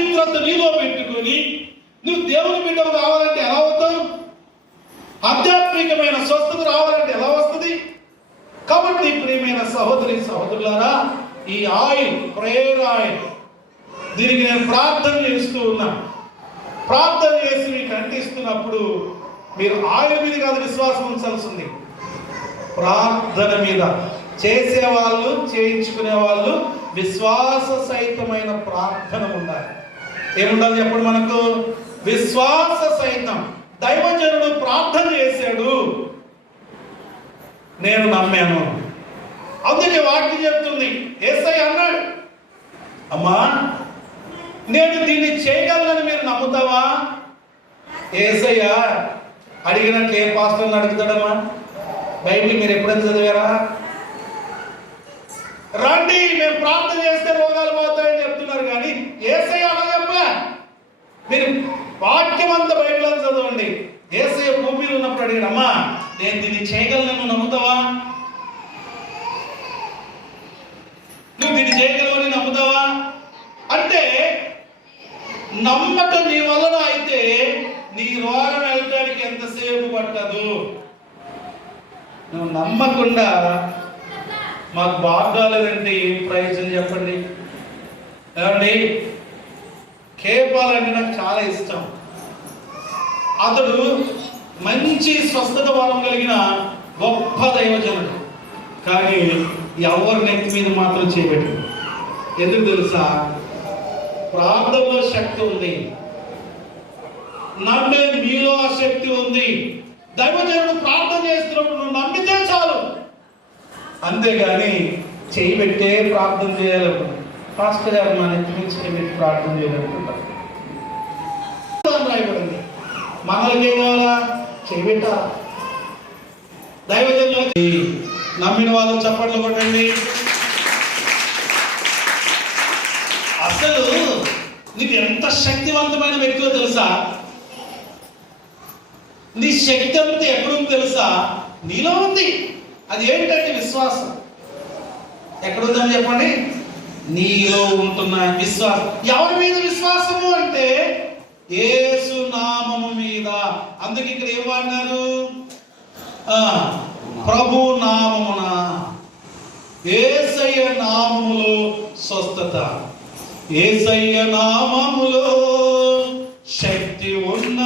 పవిత్రత నీలో పెట్టుకొని నువ్వు దేవుని బిడ్డవు కావాలంటే ఎలా అవుతావు? ఆధ్యాత్మికమైన స్వస్థత రావాలంటే ఎలా వస్తుంది? కాబట్టి ప్రియమైన సహోదరి సహోదరులారా, ఈ ఆయిల్, ప్రేయర్ ఆయిల్, దీనికి నేను ప్రార్థన చేస్తూ ఉన్నా. ప్రార్థన చేసి మీకు అంటిస్తున్నప్పుడు మీరు ఆయిల్ మీద కాదు విశ్వాసం ఉంచాల్సింది, ప్రార్థన మీద. చేసేవాళ్ళు, చేయించుకునే వాళ్ళు విశ్వాస సహితమైన ప్రార్థన ఉండాలి. ఏముండాలి చెప్పండి మనకు? విశ్వాస సహితం. దైవజనుడు ప్రార్థన చేశాడు, నేను నమ్మాను. అందుకే వాక్యం చెప్తుంది, యేసయ్య అన్నాడు, అమ్మా నేను దీన్ని చేయగలనని మీరు నమ్ముతావా? యేసయ్య అడిగినట్లు ఏ పాస్టర్ని అడుగుతాడమ్మా? బైబిల్ మీరు ఎప్పుడైనా చదివారా? రండి మేము ప్రార్థన చేస్తే రోగాలు పోతాయని చెప్తున్నారు, కానీ యేసయ్య అలా చెప్పలే. మీరు వాక్యం అంతా బైబిల్లో చదవండి. యేసయ్య భూమిలో ఉన్నప్పుడు అడిగాడు, అమ్మా నేను దీన్ని చేయగలను నమ్ముతావా? నువ్వు దీన్ని చేయగలవని నమ్ముతావా అంటే, నమ్మకం నీ వలన అయితే నీ రోగం వెళ్ళటానికి ఎంతసేపు పట్టదు. నువ్వు నమ్మకుండా మాకు బాగాలేదంటే ఏం ప్రయోజనం చెప్పండి? ఏమండి, కేపాలంటే నాకు చాలా ఇష్టం. అతడు మంచి స్వస్థత బలం కలిగిన గొప్ప దైవజనుడు, కానీ ఎవరి నెత్తి మీద మాత్రం చేయబెట్టాడు. ఎందుకు తెలుసా? ప్రార్థనలో శక్తి ఉంది, నమ్మే మీలో ఆ శక్తి ఉంది. దైవజనుడు ప్రార్థన చేస్తున్నప్పుడు నువ్వు నమ్మితే చాలు, అంతేగాని చేయబెట్టే ప్రార్థన చేయాలి. పాస్టర్ గారు నా నెత్తి మీద చేయబెట్టి ప్రార్థన చేయాలనుకుంటారు. రాయబడింది, మనకి ఏం కావాలా? చేయబెట్టా. దైవజనులు నమ్మిన వాళ్ళు చప్పట్లు కొట్టండి. అసలు నీకు ఎంత శక్తివంతమైన వ్యక్తిలో తెలుసా? నీ శక్తి అంతా ఎక్కడుంది తెలుసా? నీలో ఉంది. అది ఏంటంటే విశ్వాసం. ఎక్కడుందని చెప్పండి? నీలో ఉంటున్న విశ్వాసం. ఎవరి మీద విశ్వాసము అంటే యేసు నామము మీద. అందుకే ఇక్కడ ఏమన్నారు? ప్రభు నామమున, యేసయ్య నామములో స్వస్థత. యేసయ్య నామములో శక్తి ఉన్న